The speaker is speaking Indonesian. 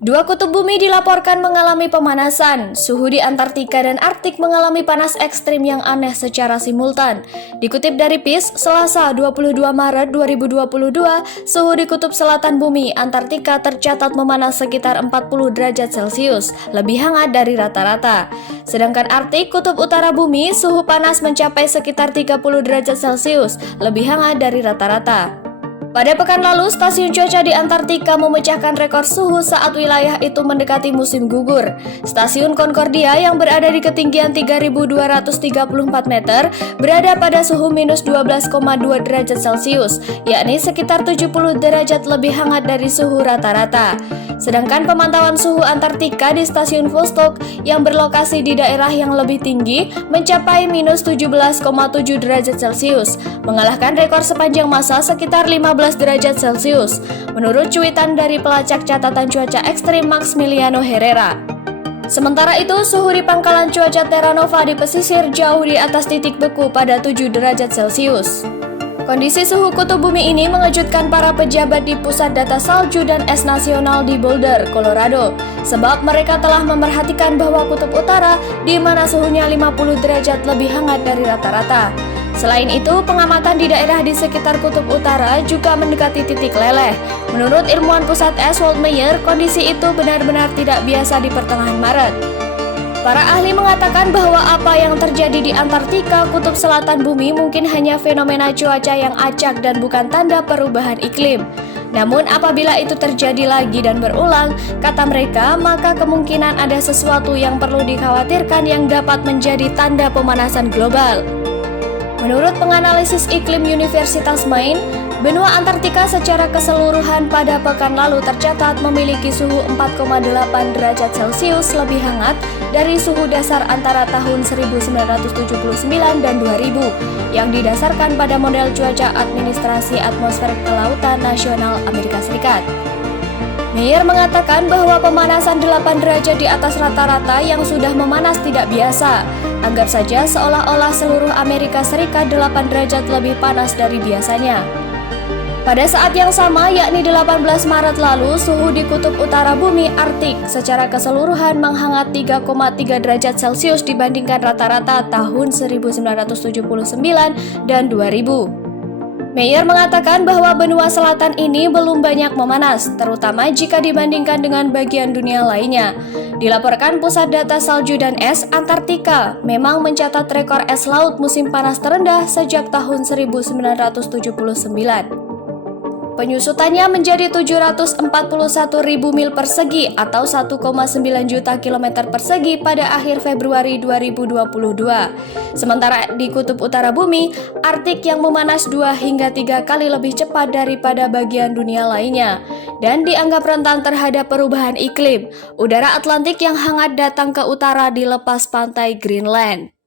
Dua kutub bumi dilaporkan mengalami pemanasan. Suhu di Antartika dan Arktik mengalami panas ekstrim yang aneh secara simultan. Dikutip dari PIS, Selasa 22 Maret 2022, suhu di kutub selatan bumi Antartika tercatat memanas sekitar 40 derajat Celcius, lebih hangat dari rata-rata. Sedangkan Arktik, kutub utara bumi, suhu panas mencapai sekitar 30 derajat Celcius, lebih hangat dari rata-rata. Pada pekan lalu, stasiun cuaca di Antartika memecahkan rekor suhu saat wilayah itu mendekati musim gugur. Stasiun Concordia yang berada di ketinggian 3.234 meter berada pada suhu minus 12,2 derajat Celcius, yakni sekitar 70 derajat lebih hangat dari suhu rata-rata. Sedangkan pemantauan suhu Antartika di stasiun Vostok yang berlokasi di daerah yang lebih tinggi mencapai minus 17,7 derajat Celcius, mengalahkan rekor sepanjang masa sekitar 15 derajat Celcius, menurut cuitan dari pelacak catatan cuaca ekstrim Maximiliano Herrera. Sementara itu, suhu di pangkalan cuaca Terra Nova di pesisir jauh di atas titik beku pada 7 derajat Celcius. Kondisi suhu kutub bumi ini mengejutkan para pejabat di Pusat Data Salju dan Es Nasional di Boulder, Colorado, sebab mereka telah memerhatikan bahwa kutub utara di mana suhunya 50 derajat lebih hangat dari rata-rata. Selain itu, pengamatan di daerah di sekitar kutub utara juga mendekati titik leleh. Menurut ilmuwan pusat es Walt Meyer, kondisi itu benar-benar tidak biasa di pertengahan Maret. Para ahli mengatakan bahwa apa yang terjadi di Antartika, kutub selatan bumi mungkin hanya fenomena cuaca yang acak dan bukan tanda perubahan iklim. Namun apabila itu terjadi lagi dan berulang, kata mereka, maka kemungkinan ada sesuatu yang perlu dikhawatirkan yang dapat menjadi tanda pemanasan global. Menurut penganalisis iklim Universitas Maine, benua Antartika secara keseluruhan pada pekan lalu tercatat memiliki suhu 4,8 derajat Celcius lebih hangat dari suhu dasar antara tahun 1979 dan 2000 yang didasarkan pada model cuaca administrasi atmosfer kelautan nasional Amerika Serikat. Meyer mengatakan bahwa pemanasan 8 derajat di atas rata-rata yang sudah memanas tidak biasa. Anggap saja seolah-olah seluruh Amerika Serikat 8 derajat lebih panas dari biasanya. Pada saat yang sama, yakni 18 Maret lalu, suhu di kutub utara bumi Arktik secara keseluruhan menghangat 3,3 derajat Celcius dibandingkan rata-rata tahun 1979 dan 2000. Meyer mengatakan bahwa benua selatan ini belum banyak memanas, terutama jika dibandingkan dengan bagian dunia lainnya. Dilaporkan Pusat Data Salju dan Es Antartika memang mencatat rekor es laut musim panas terendah sejak tahun 1979. Penyusutannya menjadi 741.000 mil persegi atau 1,9 juta kilometer persegi pada akhir Februari 2022. Sementara di kutub utara bumi, Arktik yang memanas 2 hingga 3 kali lebih cepat daripada bagian dunia lainnya dan dianggap rentan terhadap perubahan iklim. Udara Atlantik yang hangat datang ke utara di lepas pantai Greenland.